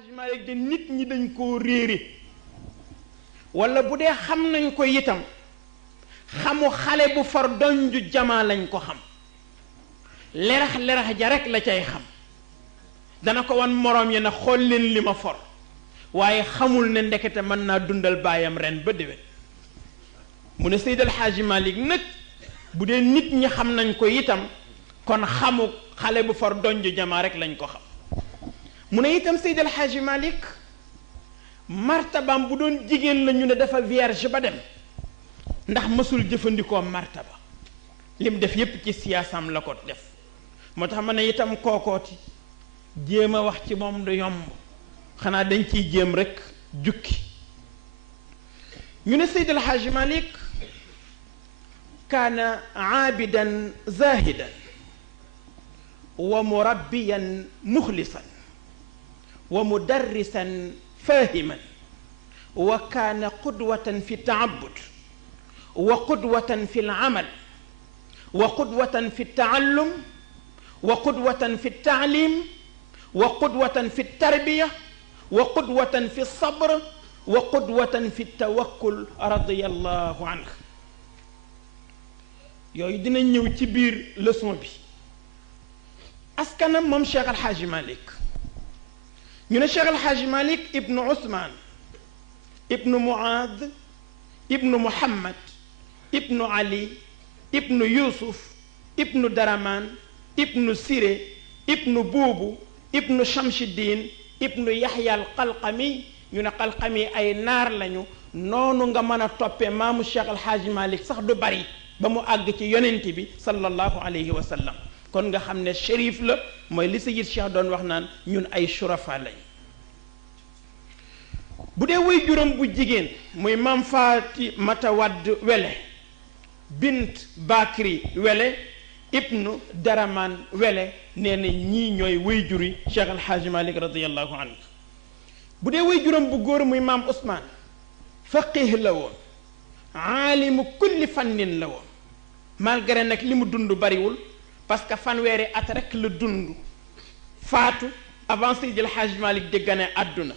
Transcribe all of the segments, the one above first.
Hadji Malick de nit ñi dañ koo réere wala bu dee xam nañ ko itam xamu xale bu far donju jamaa lañ ko xam lerax lerax ja rek la cay xam dana ko wan moroom yi na xool leen li ma for waaye xamul ne ndekete mën naa dundal baayam ren ba déwén mu ne Seydi El Hadji Malick nag bu dee nit ñi xam nañ ko itam kon xamu xale bu far donju jamaa rek lañ ko xam mu ne itam Seydi El Hadji Malick martabaam bu doon jigéen la ñu ne dafa vierge ba dem ndax mësul jëfandikoo martaba lim def yépp ci siyaasam la ko def moo tax ma ne itam kookooti jéem a wax ci moom du yomb xanaa dañ ciy jéem rekk jukki ñu ne Seydi El Hadji Malick kaana aabidan zahidan wa murabbiyan muxlisan wa mudarrisan fahiman wa kaana qudwatan fi taabud wa qudwatan fi lamal wa qudwatan fi taallum wa qudwatan fi taalim wa qudwatan fi tarbiya wa qudwatan fi sabr wa qudwatan fi tawakkul radiyallahu anhu yooyu dina ñëw ci biir leçon bi askanam moom Cheikh El Hadji Malick ñu ne Cheikh El Hadji Malick ibnu Ousmane ibnu Muad ibnu Muhammad ibnu Ali ibnu Yusuf ibnu Daraman ibnu Siré ibnu Buubu ibnu Chamchiddin ibnu Yahya al Qalqami ñu ne Qalqami ay naar lañu noonu nga mën a toppee maamu Cheikh El Hadji Malick sax du bari ba mu àgg ci yonent bi sallallahu alayhi wa sallam kon nga xam ne shérif la mooy li Sayyid Cheikh doon wax naan ñun ay shurafa lañ bu dee way juróom bu jigéen muy maam Fatimata Wadd Wele bint Bakri Wele ibnu Daraman Wele nee na ñii ñooy way juri Cheikh El Hadji Malick radiyallahu anhu bu dee way juróom bu góor muy maam Ousmane faqih la woon aalimu kulli fannin la woon malgré nag li mu dund bariwul parce que fanweeri at rek la dund faatu avant Seydi El Hadji Malick di gane àdduna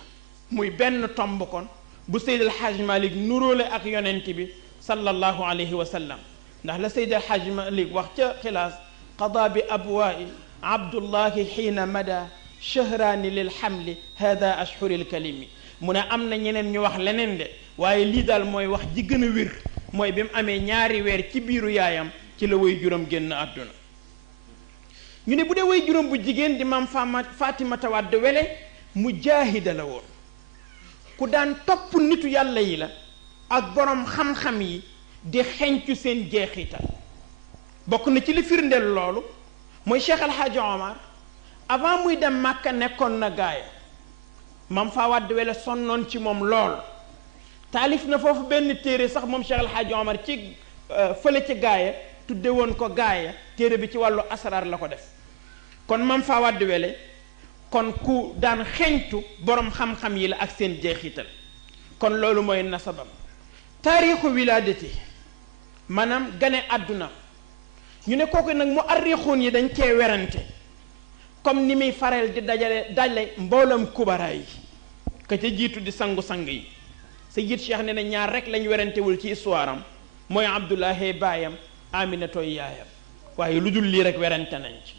muy benn tomb kon bu Seydi El Hadji Malick nuróole ak yonent bi sallallahu alayhi wa sallam ndax la Seydi El Hadji Malick wax ca xilaas qada bi abwaa'i abdullahi xiina mada shahraani lil xamli hada ashhuril kalimi mu ne am na ñeneen ñu wax leneen de waaye lii daal mooy wax ji gën a wér mooy bi mu amee ñaari weer ci biiru yaayam ci la way juróom génn àdduna ñu ne bu dee way juróom bu jigéen di maam Fatimata Wadd Wele mujaahida la woon ku daan topp nitu yàlla yi la ak borom xam-xam yi di xencu seen jeexital bokk na ci li firndeel loolu mooy Cheikh El Hadji Omar avant muy dem Màkka nekkoon na gaaya maam fa Wadd Wele sonnoon ci moom lool taalif na foofu benn téere sax moom Cheikh El Hadji Omar ci fële ci gaaya tudde woon ko gaaya téere bi ci wàllu asrar la ko def kon maam fa Wadd Wele kon ku daan xeñtu borom xam-xam yi la ak seen jeexital kon loolu mooy nasabam taarixu wilaadati maanaam gane àdduna ñu ne kooku nag mu arrixuun yi dañ cee werante comme ni muy faral di dajale mboolam kubara yi ka ca jiitu di sangu-sang yi Sayyid Cheikh ne na ñaar rek lañ werantewul ci histoire am mooy Abdullahi baayam Aminatoy yaayam waaye lu dul lii rek werante nañ ci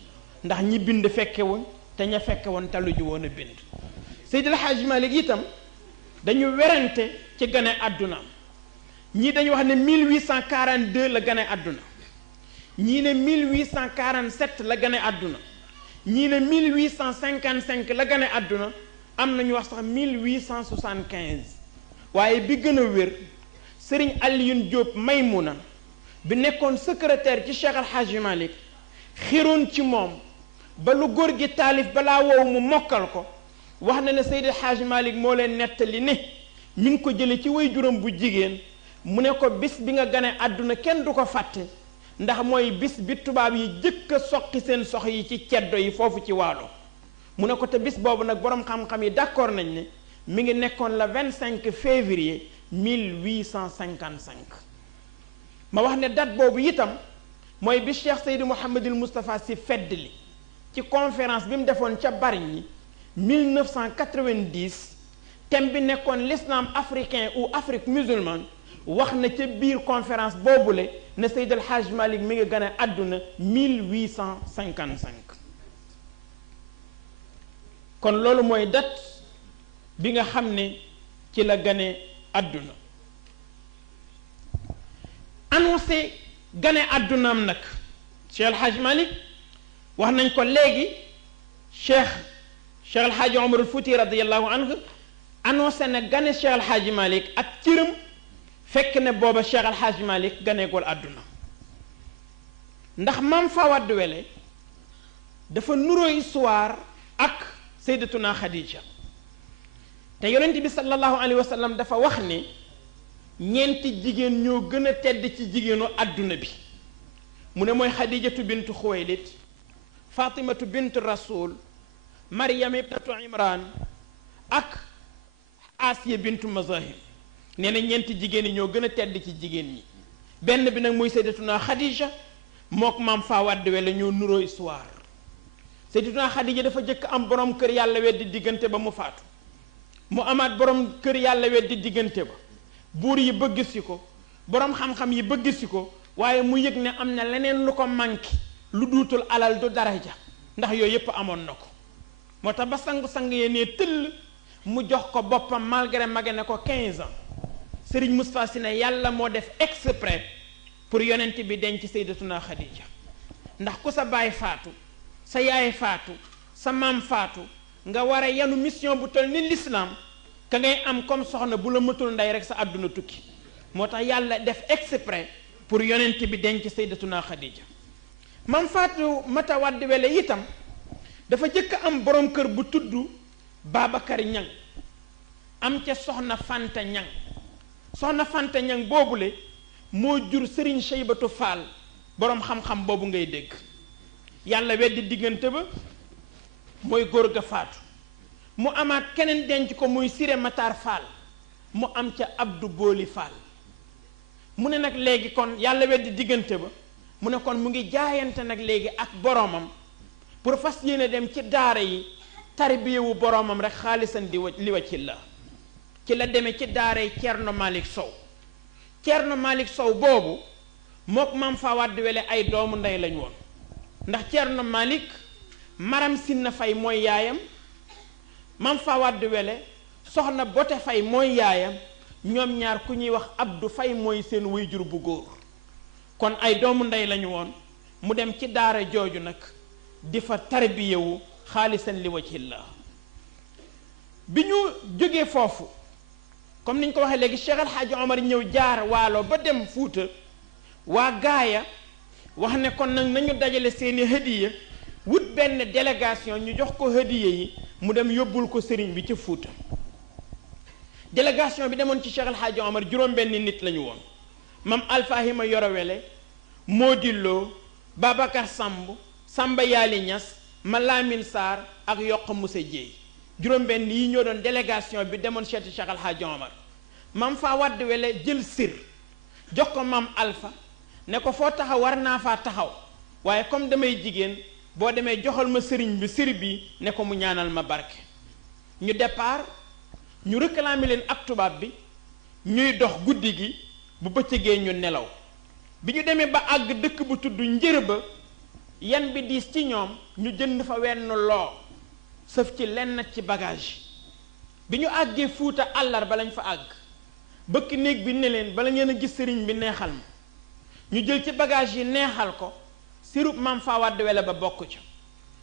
ndax ñi bind fekkewuñ te ña fekke woon talu ji woon a bind Seydi El Hadji Malick itam dañu werante ci gane àdduna ñii dañu wax ne 1842 la gane àdduna ñii ne 1847 la gane àdduna ñii ne 1855 la gane àdduna am nañu wax sax 1875 waaye bi gën a wér Serigne Alioune Diop Maymuna bi nekkoon secrétaire ci Cheikh El Hadji Malick xiroon ci moom ba lu góor gi taalif balaa wow mu mokkal ko wax na ne Seydi El Hadji Malick moo leen nettali ne mi ngi ko jële ci way juróom bu jigéen mu ne ko bis bi nga gane àdduna kenn du ko fàtte ndax mooy bis bi tubaab yi jëkk a soqi seen sox yi ci ceddo yi foofu ci waalo mu ne ko te bis boobu nag boroom xam-xam yi d'accord nañ ne mi ngi nekkoon le 25 février 1855 ma wax ne date boobu itam mooy bi Cheikh Seydi Mouhamadul Moustapha Sy feddli ci conférence bi mu defoon ca Bargny 1990 thème bi nekkoon l'islam africain ou Afrique musulmane wax na ca biir conférence boobule ne Seydi El Hadj Malick mi ngi gane àdduna 1855 kon loolu mooy date bi nga xam ne ci la gane àdduna annoncé gane àddunaam nag Cheikh El Hadj Malick wax nañ ko léegi Cheikh El Hadj Omar al Fouti radiyallahu anhu annoncé na gane Cheikh El Hadj Malick ak cëram fekk ne booba Cheikh El Hadj Malick ganeegul àdduna ndax Maam Fawad Wele dafa nuroo histoire ak Sayyidatuna Khadija te yonent bi sallallahu alayhi wa sallam dafa wax ne ñeenti jigéen ñoo gën a tedd ci jigéenu àdduna bi mu ne mooy Khadijatu bintu Xuwaylid Fatimatu bintu Rasul Maryam ibnatu Imran ak Asiya bintu Mazahim nee na ñeenti jigéen ñi ñoo gën a tedd ci jigéen ñi benn bi nag muy Sayyidatuna Khadija mook Maam Fawad Wele ñoo nuroo histoire Sayyidatuna Khadija dafa jëkk am borom kër yàlla weddi diggante ba mu faatu mu amaat borom kër yàlla weddi diggante ba buur yi bëgg si ko borom xam-xam yi bëgg si ko waaye mu yëg ne am na leneen lu ko manqué lu duutul alal du daraja ndax yooyu yépp amoon na ko moo tax ba sang-sang yee nee tëll mu jox ko boppam malgré mage ne ko 15 ans Serigne Moustapha Sy ne yàlla moo def exprès pour yonent bi denc Sayyidatuna Khadija ndax ku sa baay faatu sa yaay faatu sa maam faatu nga war a yanu mission bu toll ni l'islam ka ngay am comme soxna bu la mëtul ndey rek sa àdduna tukki moo tax yàlla def exprès pour yonent bi denc Sayyidatuna Khadija Maam Faatu Mata Wadd Wele itam dafa jëkk am borom kër bu tudd Babacar Ñang am ca soxna Fanta Ñang soxna Fanta Ñang boobule moo jur Serigne Cheybatu Fall boroom xam-xam boobu ngay dégg yàlla weddi diggante ba mooy góor ga faatu mu amaat keneen denc ko muy Siré Matar Fall mu am ca Abdou Booli Fall mu ne nag léegi kon yàlla weddi diggante ba mu ne kon mu ngi jaayante nag léegi ak boroomam pour fas yéene dem ci daara yi tarbiyewu boroomam rek xaalisan li wacci la ci la demee ci daara yi Thierno Malick Sow Thierno Malick Sow boobu mook Maam Fawad Wele ay doomu ndey lañ woon ndax Thierno Malick Maram Sinna Fay mooy yaayam Maam Fawad Wele soxna Bote Fay mooy yaayam ñoom ñaar ku ñuy wax Abdou Fay mooy seen waajur bu góor kon ay doomu ndey lañu woon mu dem ci daara jooju nag di fa tarbiyewu xaalisan li wajhillah bi ñu jógee foofu comme niñ ko waxee léegi Cheikh El Hadj Omar ñëw jaar waalo ba dem Fuuta waa gaaya wax ne kon nag nañu dajale seeni hadiya wut benn délégation ñu jox ko hadiya yi mu dem yóbbul ko sëriñ bi ca Fuuta délégation bi demoon ci Cheikh El Hadj Omar juróom-benn nit lañu woon mam Alfahima Yoro Wele Modillo Babacar Samb Samba Yaali Ñas Malamine Sarr ak Yokk Moussa Dieye juróom-benn yi ñoo doon délégation bi demoon seeti Cheikh El Hadj Omar Maam Fawad Wele jël sir jox ko maam Alpha ne ko foo taxaw war naa faa taxaw waaye comme damay jigéen boo demee joxal ma sëriñ bi sir bi ne ko mu ñaanal ma barke ñu départ ñu réclamer leen ak tubaab bi ñuy dox guddi gi bu bëccëgee ñu nelaw bi ñu demee ba àgg dëkk bu tudd Njërëba yan bi diis ci ñoom ñu jënd fa wenn loo sëf ci lenn ci bagage bi ñu àggee Fuuta àllarba lañ fa àgg bëkk néeg bi ne leen bala ngeen a gis sëriñ bi neexal ma ñu jël ci bagage yi neexal ko sirub Maam Fawad Wele ba bokk ca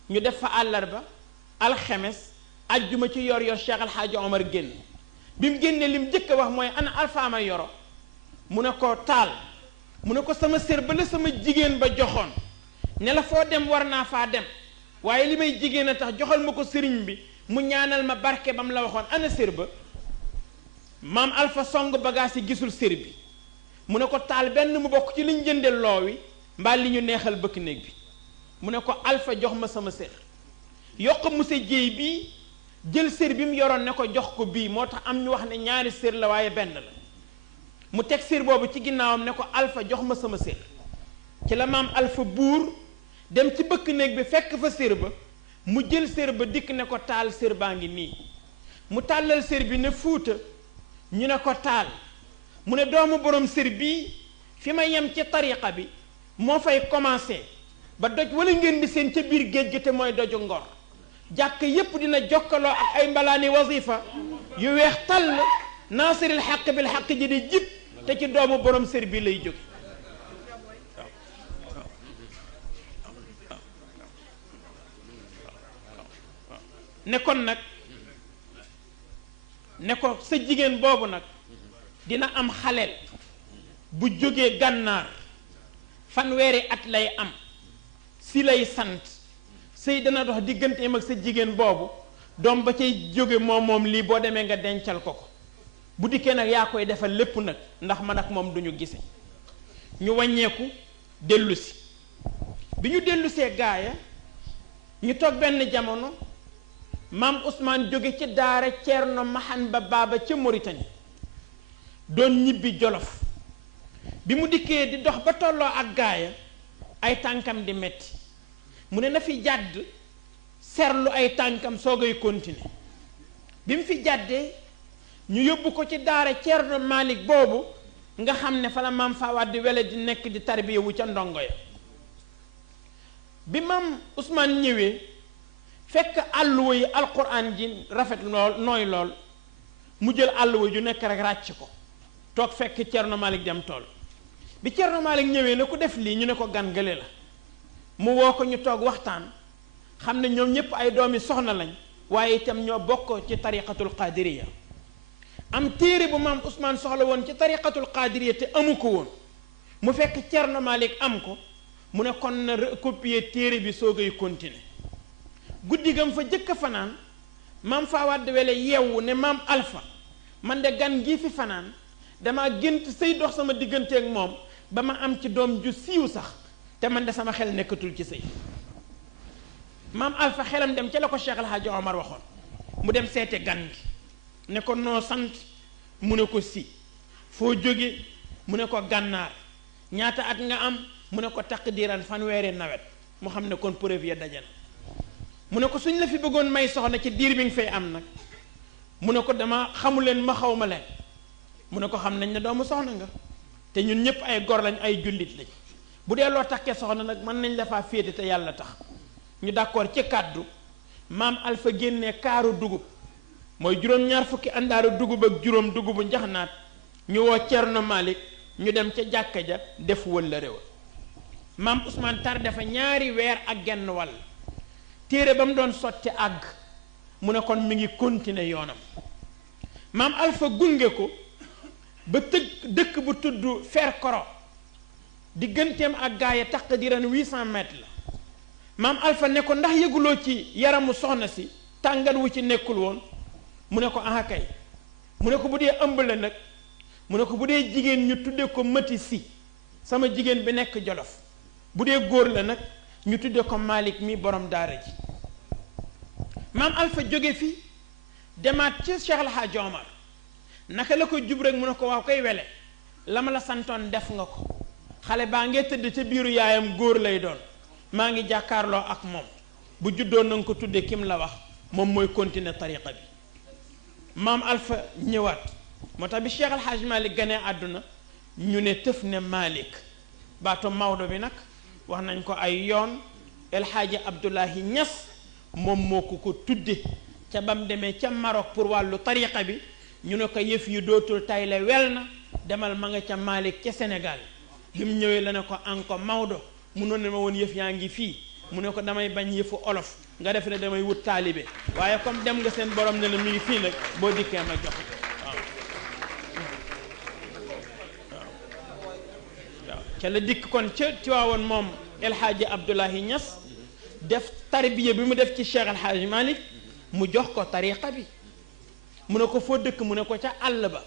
ñu def fa àllarba alxemes ajjuma ci yor Cheikh El Hadj Omar génn bi mu génnee li mu njëkk a wax mooy ana Alfaama Yoro mu ne ko taal mu ne ko sama sér ba la sama jigéen ba joxoon ne la foo dem war naa faa dem waaye li may jigéen a tax joxal ma ko sëriñ bi mu ñaanal ma barke ba mu la waxoon ana sér ba maam Alpha song bagage yi gisul sér bi mu ne ko taal benn mu bokk ci liñ jënde loo wi mbaa li ñu neexal bëkk néeg bi mu ne ko Alpha jox ma sama sér Yokk Moussa Dieye bii jël sér bi mu yoroon ne ko jox ko bii moo tax am ñu wax ne ñaari sér la waaye benn la mu teg sér boobu ci ginnaawam ne ko Alpha jox ma sama sér ci la maam Alpha buur dem ci bëkk néeg bi fekk fa sér ba mu jël sér ba dikk ne ko taal sér baa ngi nii mu tàllal sér bi ne fuuta ñu ne ko taal mu ne doomu borom sér bii fi ma yem ci tariqa bi moo fay commencé ba doj wala ngeen di seen ca biir géej gi te mooy doju Ngor jàkk yépp dina jokkaloo ak ay mbalaani wasifa yu weex tàll naasiril xaq bil xaq ji di jib te ci doomu borom sér bi lay jóge ne kon nag ne ko sa jigéen boobu nag dina am xaleel bu jógee gànnaar fanweeri at lay am si lay sant sëy dana dox digganteem ak sa jigéen boobu doom ba cay jóge moom lii boo demee nga dencal ko bu dikkee nag yaa koy defal lépp nag ndax man ak moom duñu gise ñu wàññeeku dellusi bi ñu dellusee gaaya ñu toog benn jamono maam Ousmane jóge ci daara Ceerno Mahan ba baaba ca Mauritanie doon ñibbi Jolof bi mu dikkee di dox ba tolloo ak gaaya ay tànkam di metti mu ne na fi jàdd serlu ay tànkam soogay continuer bi mu fi jàddee ñu yóbbu ko ci daara Ceerno Malik boobu nga xam ne fa la maam Fawade Wele di nekk di tarbiya wu ca ndongo ya bi maam Ousmane ñëwee fekk àlluwa yi alquran ji rafet lool nooy lool mu jël àlluwa ju nekk rek ràcc ko toog fekk Ceerno Malik dem tool bi Ceerno Malik ñëwee ne ku def lii ñu ne ko gan gële la mu woo ko ñu toog waxtaan xam ne ñoom ñépp ay doomi soxna lañ waaye itam ñoo bokk ci tariqatul qadiriya am téere bu maam Ousmane soxla woon ci tariqatul qadiriya te amu ko woon mu fekk Ceerno Malik am ko mu ne kon na recopier téere bi soogay continuer guddi gam fa jëkk fanaan maam Fawade Wele yeewu ne maam Alpha man de gan gii fi fanaan dama gént sëy dox sama digganteeg moom ba ma am ci doom ju siiw sax te man de sama xel nekkatul ci sëy maam Alpha xelam dem ca la ko Cheikh El Hadj Omar waxoon mu dem seete gan gi ne ko noo sant mu ne ko si foo jóge mu ne ko gànnaar ñaata at nga am mu ne ko taqdiran fanweeri nawet mu xam ne kon preuve ya daje na mu ne ko suñ la fi bëggoon may soxna ci diir bi nga fay am nag mu ne ko dama xamu leen ma xaw ma leen mu ne ko xam nañ ne doomu soxna nga te ñun ñëpp ay gor lañ ay jullit lañ bu dee loo takkee soxna nag mën nañ la faa féete te yàlla tax ñu d'accord ci kàddu maam Alpha génnee kaaru dugub mooy juróom-ñaar fukki àndaaru dugub ak juróom dugubu njaxnaat ñu woo Ceerno Malik ñu dem ca jàkka ja def wëlla réew maam Ousmane tar dafa ñaari weer ak genn wàll téere ba mu doon sotti àgg mu ne kon mi ngi continuer yoonam maam Alpha gunge ko ba dëkk bu tudd Ferkoro digganteem ak gaaya taqdiran 800 mètres la maam Alpha ne ko ndax yëguloo ci yaramu soxna si tàngat wu ci nekkul woon mu ne ko aha kay mu ne ko bu dee ëmb la nag mu ne ko bu dee jigéen ñu tudde ko Mati Si sama jigéen bi nekk Jolof bu dee góor la nag ñu tudde ko Malik mi borom daara ji maam Alpha jóge fi demaat ci Cheikh El Hadj Omar naka la ko jub rek mu ne ko waaw koy Wele la ma la santoon def nga ko xale baa ngee tëdd ca biiru yaayam góor lay doon maa ngi jàkkaarloo ak moom bu juddoo na nga ko tudde kim la wax moom mooy continuer tariqa bi maam Alpha ñëwaat moo tax bi Cheikh El Hadj Malick ganee àdduna ñu ne tëf ne Malick baatu Maodo bi nag wax nañ ko ay yoon El Hadji Abdoulahi Niass moom moo ko tudde ca bam demee ca Maroc pour wàllu tariqa bi ñu ne ko yëf yi dootul tayle wel na demal ma nga ca Malick ca Sénégal bi mu ñëwee la ne ko anko Maodo munoon ne ma woon yëf yaa ngi fii mu ne ko damay bañ yëfu olof nga def ne damay wut taalibe waaye comme dem nga seen borom ne la mi ngi fii nag boo dikkee ma jox waaw ca la dikk kon ca Tiwaawoon moom El Hadji Abdoulahi Niass def tarbiya bi mu def ci Cheikh El Hadji Malick mu jox ko tariqa bi mu ne ko foo dëkk mu ne ko ca àll ba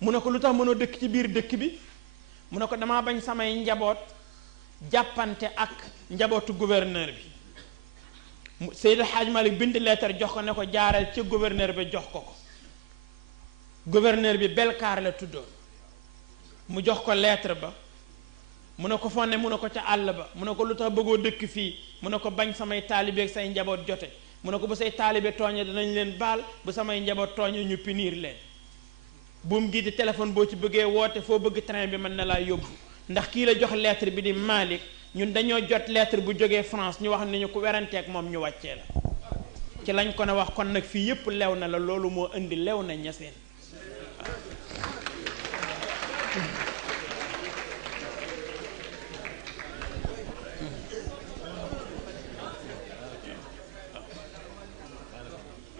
mu ne ko lu tax mënoo dëkk ci biir dëkk bi mu ne ko damaa bañ samay njaboot jàppante ak njabootu gouverneur bi Seydi El Hadji Malick bind lettre jox ko ne ko jaaral ca gouverneur bi jox ko gouverneur bi Belkaar la tuddoon mu jox ko lettre ba mu ne ko fonne mu ne ko ca àll ba mu ne ko lu tax bëggoo dëkk fii mu ne ko bañ samay taalibe ak say njaboot jote mu ne ko bu say taalibe tooñe danañ leen baal bu samay njaboot tooñe ñu punir leen buum gi di téléphone boo ci bëggee woote foo bëgg train bi mën na laa yóbbu ndax kii la jox lettre bi di Malick ñun dañoo jot lettre bu jógee France ñu wax ni ñu ku weranteeg moom ñu wàccee la ci lañ ko ne wax kon nag fii yépp lew na la loolu moo indi lew na ñaseen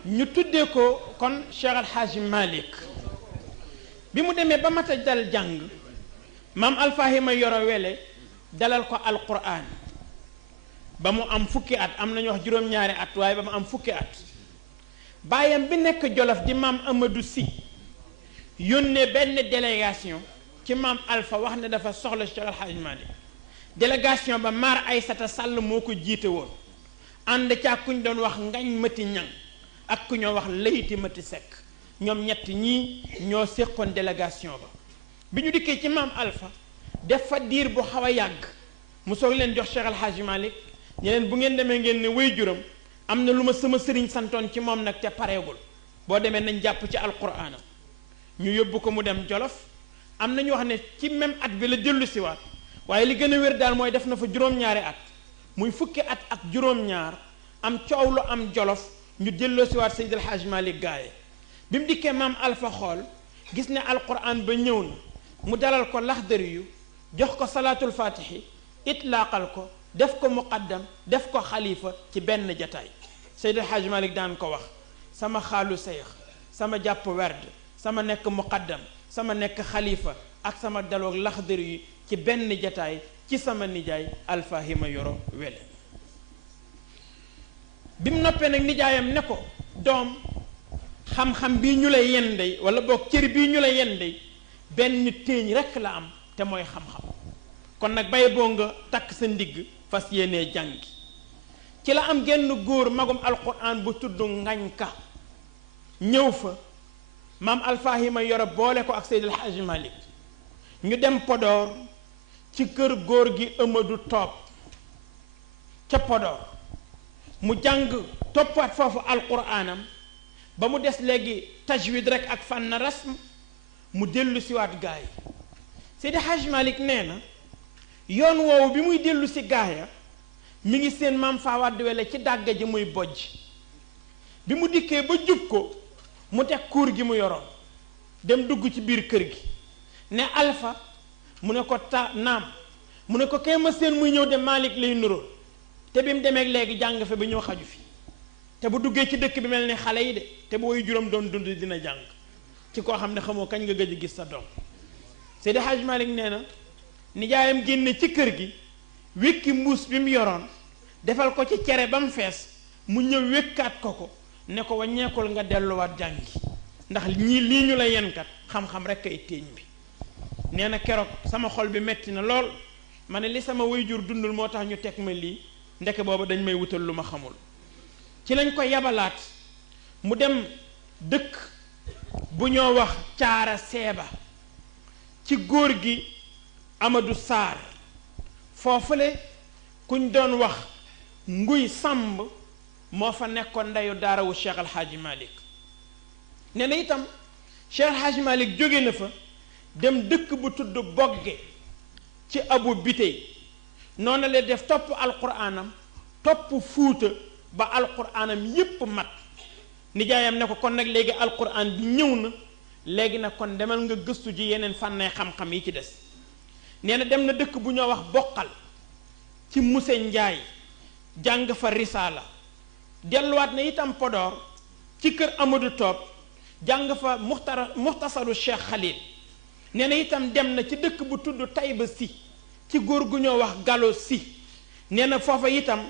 ñu tuddee ko kon Cheikh Al Hadji Malick bi mu demee ba mat a dal jàng maam Alfahima Yoro Wele dalal ko alquran ba mu am fukki at am nañu wax juróom-ñaari at waaye ba mu am fukki at baayam bi nekk Jolof di maam Amadou Sy yónnee benn délégation ci maam Alpha wax ne dafa soxla Cheikh Al Hadji Malick délégation ba Mar Aysata Sall moo ko jiite woon ànd ca kuñ doon wax ngañ mati ñang ak ku ñoo wax layti mati sekk ñoom ñett ñii ñoo séqoon délégation ba bi ñu dikkee ci maam Alpha def fa diir bu xaw a yàgg mu soog leen jox Cheikh Al Hadji Malick ñeneen bu ngeen demee ngeen ne way juram am na lu ma sama sëriñ santoon ci moom nag te pareegul boo demee nañ jàpp ci alquraanam ñu yóbbu ko mu dem Jolof am na ñu wax ne ci même at bi la dellu siwaat waaye li gën a wér daal mooy def na fa juróom-ñaari at muy fukki at ak juróom-ñaar am coow lu am Jolof ñu delloo siwaat Seydil Hadji Malick gaaye bi mu dikkee maam Alpha xool gis ne alquran ba ñëw na mu dalal ko laxdari yu jox ko salaatul fatihi itlaaqal ko def ko muqaddam def ko xalifa ci benn jataay Seydil Hadji Malick daan ko wax sama xaalu seex sama jàpp werd sama nekk muqaddam sama nekk xalifa ak sama daloog laxdari yu ci benn jataay ci sama nijaay Alfahima Yoro Wele bi mu noppee nag nijaayam ne ko doom xam-xam bii ñu lay yendey wala boog cër bii ñu lay yendey benn téeñ rekk la am te mooy xam-xam kon nag bay boo nga takk sa ndigg fas yéenee jàngi ci la am genn góor magum alquran bu tudd ngañka ñëw fa maam Alfahima Yoro boole ko ak Seydil Hadji Malick ñu dem Podor ci kër góor gi Amadou Top ca Podor mu jàng toppaat foofu alquraanam ba mu des léegi tajwid rek ak fànn rasm mu dellu siwaat gaa yi Seydi Hadji Malick nee na yoon woowu bi muy dellu si gaaya mi ngi seen maam Fawade Wele ci dàgga ji muy bojj bi mu dikkee ba jub ko mu teg kuur gi mu yoroon dem dugg ci biir kër gi ne Alpha mu ne ko naam mu ne ko kay ma seen muy ñëw de Malick lay nuróol te bi mu demee léegi jàng fe ba ñëw xaju fi te bu duggee ci dëkk bi mel ni xale yi de te bu woy juróom doon dund dina jàng ci koo xam ne xamoo kañ nga gëj a gis sa doom Seydi Hadji Malick nee na nijaayam génne ci kër gi wékki mbuus bi mu yoroon defal ko ci cere ba mu fees mu ñëw wékkaat ko ne ko waññeekul nga delluwaat jàngi ndax ñii lii ñu la yenkat xam-xam rekk ay téeñ bi nee na keroog sama xol bi metti na lool ma ne li sama waajur dundul moo tax ñu teg ma lii ndeke booba dañ may wutal lu ma xamul ci lañ ko yabalaat mu dem dëkk bu ñoo wax caara seeba ci góor gi Amadou Sarr foofule kuñ doon wax nguy sàmb moo fa nekkoon ndeyu daarawu Cheikh Al Hadji Malick nee na itam Cheikh Al Hadji Malick jóge na fa dem dëkk bu tudd bogge ci abu bitey noonu la def topp alquraanam topp fuuta ba alquraanam yépp mat nijaayam ne ko kon nag léegi alquraan bi ñëw na léegi nag kon demal nga gëstu ji yeneen fànnay xam-xam yi ci des nee na dem na dëkk bu ñoo wax boqal ci muse njaay jàng fa risaala delluwaat na itam Podor ci kër Amadou Top jàng fa muxtasaru Cheikh Khalil nee na itam dem na ci dëkk bu tudd Tayba si ci góor gu ñoo wax Gallo si nee na foofa itam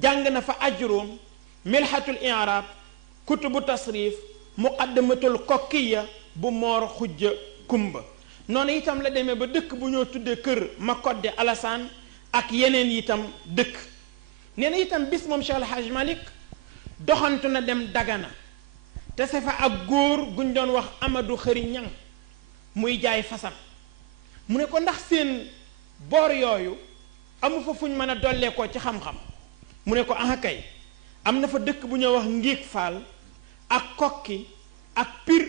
jàng na fa ajruum milhatul i'rab kutubu tasrif muqaddamatul kokkiya bu moor xujja kumba noonu itam la demee ba dëkk bu ñoo tuddee kër Makodde Alassane ak yeneen itam dëkk nee na itam bis moom Cheikh Al Hadji Malick doxantu na dem Dagana te sa fa ak góor guñ doon wax Amadou Xëri Ñang muy jaay fasam mu ne ko ndax seen boor yooyu amu fa fuñ mën a dolleekoo ci xam-xam mu ne ko ah kay am na fa dëkk bu ñoo wax Ngiig Faal ak Kokki ak Pir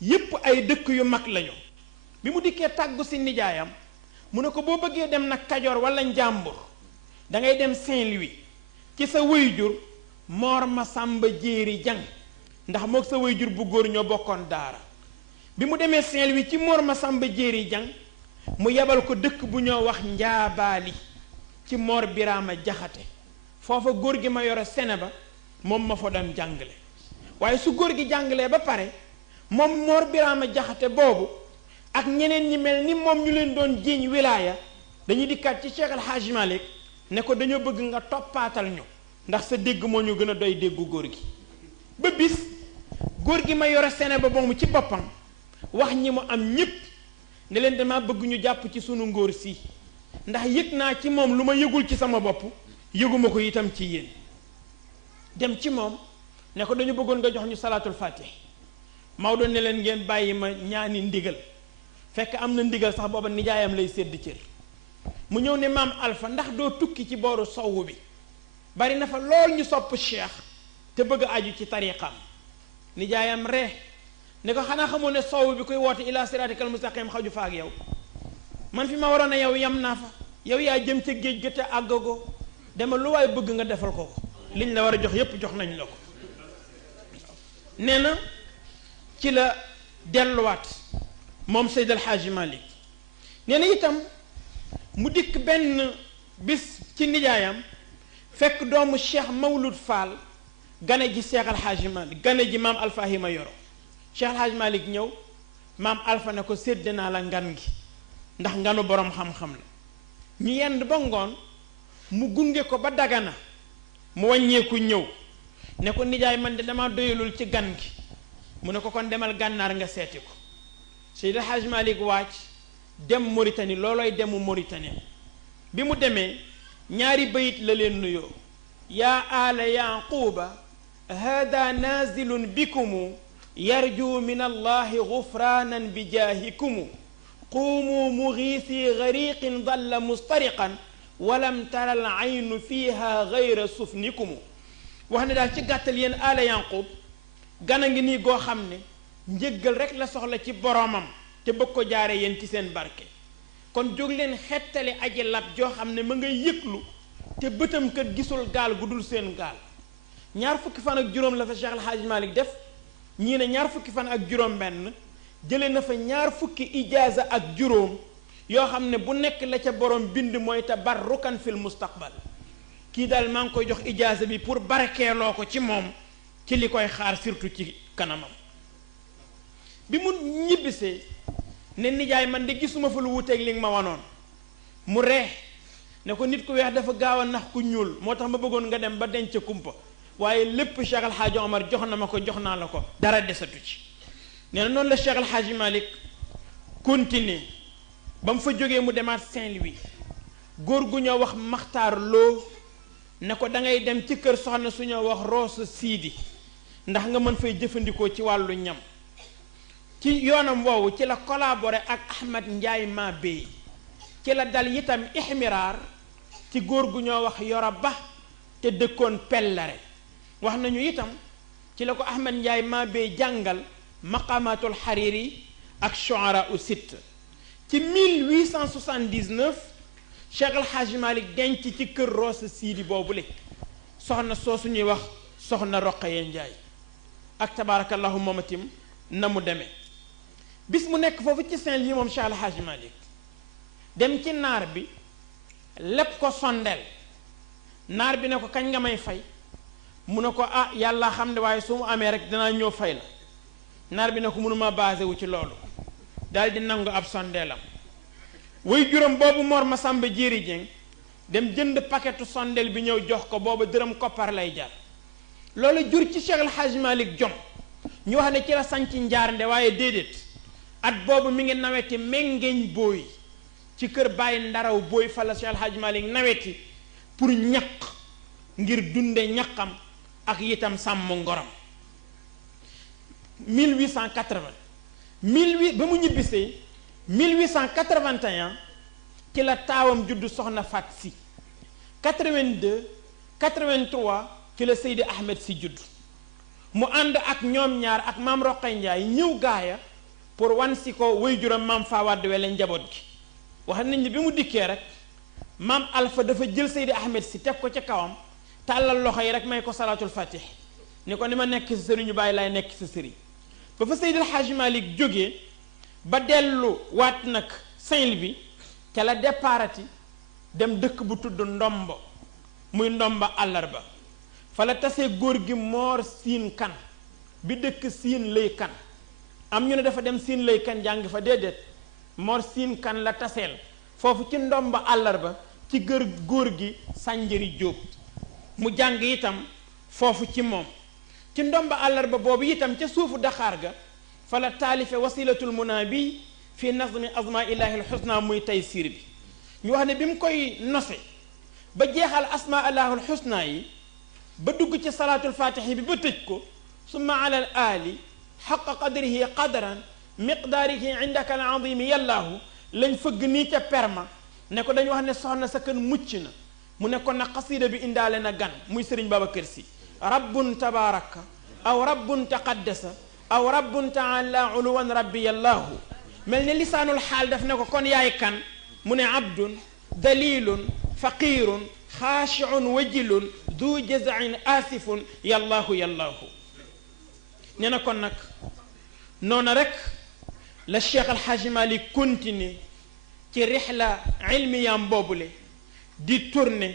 yépp ay dëkk yu mag lañu. bi mu dikkee tàggu si nijaayam mu ne ko boo bëggee dem nag Kajoor wala Njàmbur da ngay dem Saint-Louis ci sa wayjur Mor Masamba Jéeri Jang ndax mook sa wayjur bu góor ñoo bokkoon daara. bi mu demee Saint-Louis ci Mor Masamba Jéeri Jang mu yebal ko dëkk bu ñoo wax Njaabaali ci Mor Biraama Jaxate foofa góor gi ma yore sene ba moom ma fa dem jàngale waaye su góor gi jàngalee ba pare moom Mor Biraama Jaxate boobu ak ñeneen ñi mel ni moom ñu leen doon jiiñ wilaaya dañuy dikkaat ci Cheikh El Hadj Malick ne ko dañoo bëgg nga toppaatal ñu ndax sa dégg moo ñu gën a doy déggu góor gi ba bis góor gi ma yore sene ba moomu ci boppam wax ñi mu am ñépp ne leen dama bëgg ñu jàpp ci sunu ngóor si ndax yëg naa ci moom lu ma yëgul ci sama bopp yëguma ko itam ci yéen dem ci moom ne ko dañu bëggoon nga jox ñu salaatul fatih Maodo ne leen ngeen bàyyi ma ñaani ndigal fekk am na ndigal sax booba nijaayam lay sédd cër mu ñëw ne maam Alpha ndax doo tukki ci booru sowwu bi bari na fa lool ñu sopp cheikh te bëgg aju ci tariqam nijaayam ree ne ko xanaa xamoo ne sowwu bi koy woote ila siratikal mustaqim xaju fa ak yow man fi ma waroon a yow yam naa fa yow yaa jëm ca géej ga te àggagoo dama lu waay bëgg nga defal ko liñ la war a jox yépp jox nañ la ko nee na ci la delluwaat moom Seyd El Hadji Malick nee na itam mu dikk benn bis ci nijaayam fekk doomu Cheikh Mawlud Fall gane ji Cheikh El Hadji Malick gane ji maam Alpha Hima Yoro Cheikh El Hadji Malick ñëw maam Alpha ne ko sédd naa la ngan gi ndax nganu boroom xam-xam la ñu yend ba ngoon mu gunge ko ba Dagana mu wàññeeku ñëw ne ko nijaay man de dama doyalul ci gan gi mu ne ko kon demal gànnaar nga seeti ko Seydi El Hadji Malick wàcc dem Mauritanie loolooy demu Mauritanie bi mu demee ñaari bayit la leen nuyoo yaa aala yaquba hada nazilun bikumu yarju min allahi gufranan bi jaahikumu quumu mugiisi gariqin dalla mustariqan walam tara al aynu fiha gayra sufnikumu wax ne daal ci gàttal yéen aala yanqub gana ngi nii goo xam ne njëggal rek la soxla ci boromam te bëgg ko jaare yéen ci seen barke kon jóg leen xettali aji lab joo xam ne ma ngay yëglu te bëtam kat gisul gaal gu dul seen gaal ñaar fukki fan ak juróom la fa Cheikh El Hadji Malick def ñii ne ñaar fukki fan ak juróom benn jële na fa ñaar fukki ijaaza ak juróom yoo xam ne bu nekk la ca borom bind mooy tabarrukan fil mustaqbal kii daal maa ngi koy jox ijaaza bi pour barkeeloo ko ci moom ci li koy xaar surtout ci kanamam bi mu ñibbisee ne nijaay man de gisuma fa lu wuteeg li nga ma wanoon mu ree ne ko nit ku weex dafa gaaw a nax ku ñuul moo tax ma bëggoon nga dem ba denc kumpa waaye lépp Cheikh El Hadji Omar jox na ma ko jox naa la ko dara desatu ci nee na noonu la Cheikh El Hadji Malick continuer ba mu fa jógee mu demaat Saint-Louis góor gu ñoo wax Maxtaar Loo ne ko da ngay dem ci kër soxna su ñoo wax Roos Siidi ndax nga mën fay jëfandikoo ci wàllu ñam ci yoonam woowu ci la collaboré ak Ahmad Njaay ma Bey ci la dal itam ihmiraar ci góor gu ñoo wax Yoro Ba te dëkkoon Pellare wax nañu itam ci la ko Ahmad Njaay ma Bey jàngal maqamatul Hariri ak shuara u sitt ci 1879 Cheikh El Hadji Malick denc ci kër Roos Siidi boobule soxna soosu ñuy wax soxna Roqaye Njaay ak tabaarakallahu moomatim na mu demee bis mu nekk foofu ci Saint-Louis moom Cheikh El Hadji Malick dem ci naar bi lépp ko sondeel naar bi ne ko kañ nga may fay mu ne ko ah yàlla xam ne waaye su mu amee rek danaa ñëw fay la naar bi ne ko mënuma basé wu ci loolu daal di nangu ab sondeelam way juróom boobu Mor Masamba Jéeri Jeng dem jënd paquetu sondeel bi ñëw jox ko booba dërëm koppar lay jar loolu jur ci Cheikh El Hadji Malick jom ñu wax ne ci la sanc njaarnde waaye déedéet at boobu mi ngi naweti mengeeñ booy ci kër bàyyi ndaraw booy fa la Cheikh El Hadji Malick naweti pour ñaq ngir dunde ñaqam ak itam sàmm ngoram 1880 ba mu ñibbisee 1881 ci la taawam juddu soxna Fat Si 82 83 ci la Seydi Ahmed Si juddu mu ànd ak ñoom ñaar ak maam Roqay Njaay ñëw gaaya pour wan si ko way juram maam Faa Wàdd Wele njaboot gi wax nañ ni bi mu dikkee rek maam Alpha dafa jël Seydi Ahmed Si teg ko ca kawam tàllal loxo yi rek may ko salaatul fatih ni ko ni ma nekk sa sëriñu bàyyi laay nekk sa sëriñ ba fa Seydi El Hadji Malick jógee ba dellu waat nag Saint-Louis ca la déparati dem dëkk bu tudd Ndombo muy Ndomba àllarba fa la tasee góor gi Moor Siin Kan bi dëkk Siin Lay Kan am ñu ne dafa dem Siin Lay Kan jàng fa déedéet Moor Siin Kan la taseel foofu ci Ndomba àllarba ci góor gi Sànjari Jóob mu jàng itam foofu ci moom ci Ndomba àllarba boobu itam ca suufu Daxaar ga fa la taalife wasilatul munaabi fi nazmi azma ilahi alxusna muy taysiir bi ñu wax ne bi mu koy nose ba jeexal asma allahul xusna yi ba dugg ci salaatul fatixi bi ba tëj ko summa ala al ali xaqa qadrihi qadran miqdaarihi indaka al azimi yallaahu lañ fëgg nii ca perma ne ko dañu wax ne soxna sa kën mucc na mu ne kon na xasida bi indaale na gan muy sëriñ Babacar Si rabbun tabaraka aw rabbun taqaddasa aw rabbun taala uluwan rabbi yallaahu mel ne lisaanul xaal daf ne ko kon yaay kan mu ne abdun dalilun faqirun xaashiun wajilun du jazain asifun yallaahu yallaahu nee na kon nag noona rek la Cheikh Alxaaji Malik continue ci rixla ilmiyaam boobule di tourner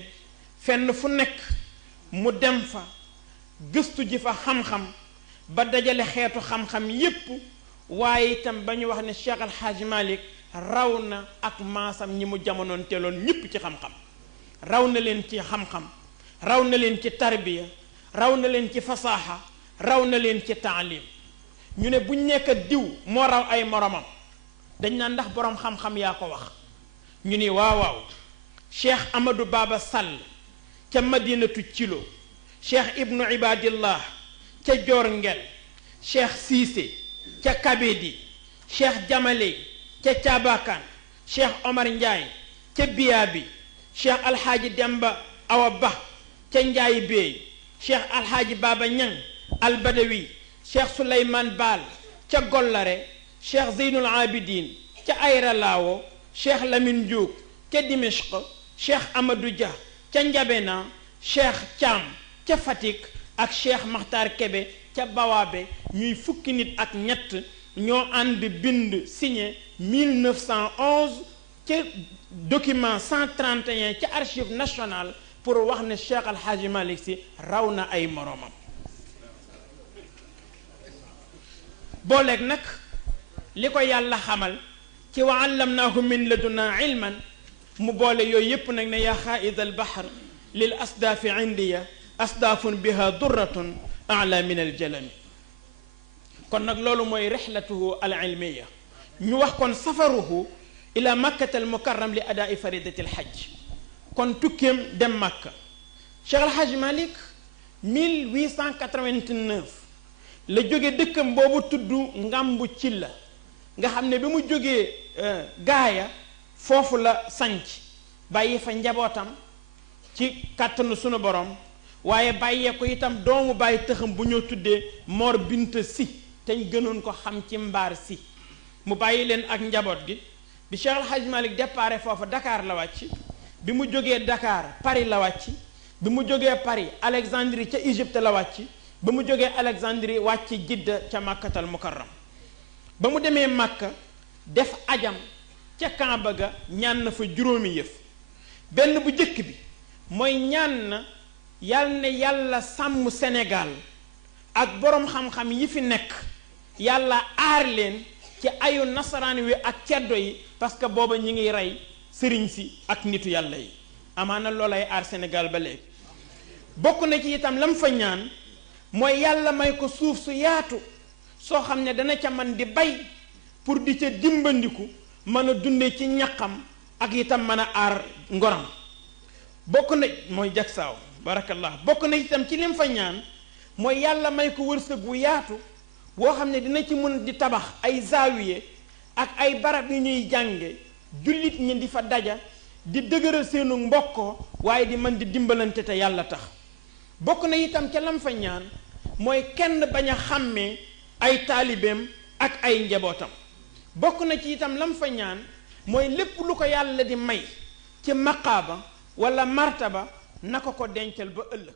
fenn fu nekk mu dem fa gëstu ji fa xam-xam ba dajale xeetu xam-xam yépp waaye itam ba ñu wax ne Cheikh Alxaaji Malik raw na ak maasam ñi mu jamonoon teeloon ñépp ci xam-xam raw na leen ci xam-xam raw na leen ci tarbiya raw na leen ci fasaaxa raw na leen ci taalim ñu ne buñ nekk diw moo raw ay moromam dañ naan ndax boroom xam-xam yaa ko wax ñu ni waaw cheikh Amadou Baba Sall ca madinatu Cilo cheikh ibnu ibadillah ca Joor Ngel cheikh Siise ca Kabedi cheikh Jamale ca Caabakaan cheikh Omar Ndiaye ca Biyaabi cheikh alhaaji Demba Awa Ba ca Njaayi Beey cheikh alhaaji Baba Ñang al Badawi cheikh Souleymane Baal ca Gollare cheikh Zeynul Abidin ca Ayra Laawo cheikh Lamine Diouk ca Dimishq cheikh Amadou Dia ca Njabena cheikh Thiam ca Fatick ak cheikh Makhtar Kebe ca Bawaabe ñuy fukki nit ak ñett ñoo ànd bind signé 1911 ca document 131 ca archive nationale pour wax ne Cheikh Alhaaji Malick Sy raw na ay moroomam booleeg nag li ko yàlla xamal ci wa allamnaahu min ladunna ilman mu boole yooyu yépp nag ne yaa xaaid al bahr lil asdaafi indiya asdaafun biha durratun ala min al jalami kon nag loolu mooy rixlatuhu al ilmiya ñu wax kon safaruhu ila makkata al mukarram li adaai faridati al hajj kon tukkeem dem makka Cheikh Al Hadj Malick 1889 la jóge dëkkam boobu tudd Ngambu Cilla nga xam ne bi mu jógee gaaya foofu la sanc bàyyi fa njabootam ci kàttanu sunu borom waaye bàyyee ko itam doomu bàyyi tëxam bu ñoo tuddee Mor Bint Si te ñu gënoon ko xam ci Mbaar Si mu bàyyi leen ak njaboot gi bi Cheikh Al Hadj Malick départ foofa Dakar la wàcc bi mu jógee Dakar Paris la wàcc bi mu jógee Paris Alexandrie ca Égypte la wàcc ba mu jógee Alexandrie wàcc Jidda ca Makkatal Mukarram ba mu demee Makka def ajam ca Kaaba ga ñaan na fa juróomi yëf benn bu jëkk bi mooy ñaan na yàlla sàmm Sénégal ak boroom xam-xam yi fi nekk yàlla aar leen ci ayu nasaraan wi ak ceddo yi parce que booba ñi ngi rey sëriñ si ak nitu yàlla yi amaana loolay aar Sénégal ba léegi bokk na ci itam lam fa ñaan mooy yàlla may ko suuf su yaatu soo xam ne dana ca man di bay pour di ca dimbandiku mën a dunde ci ñaqam ak itam mën a aar ngoram bokk na mooy jagsaaw barakallah bokk na itam ci lim fa ñaan mooy yàlla may ko wërsëg wu yaatu woo xam ne dina ci mën di tabax ay zaawiye ak ay barab yu ñuy jànge jullit ñi di fa daja di dëgëral seenu mbokkoo waaye di mën di dimbalante te yàlla tax. bokk na itam ca lam fa ñaan mooy kenn bañ a xàmmee ay taalibeem ak ay njabootam. bokk na ci itam lam fa ñaan mooy lépp lu ko yàlla di may ci maqaaba wala martaba na ko ko dencal ba ëllëg.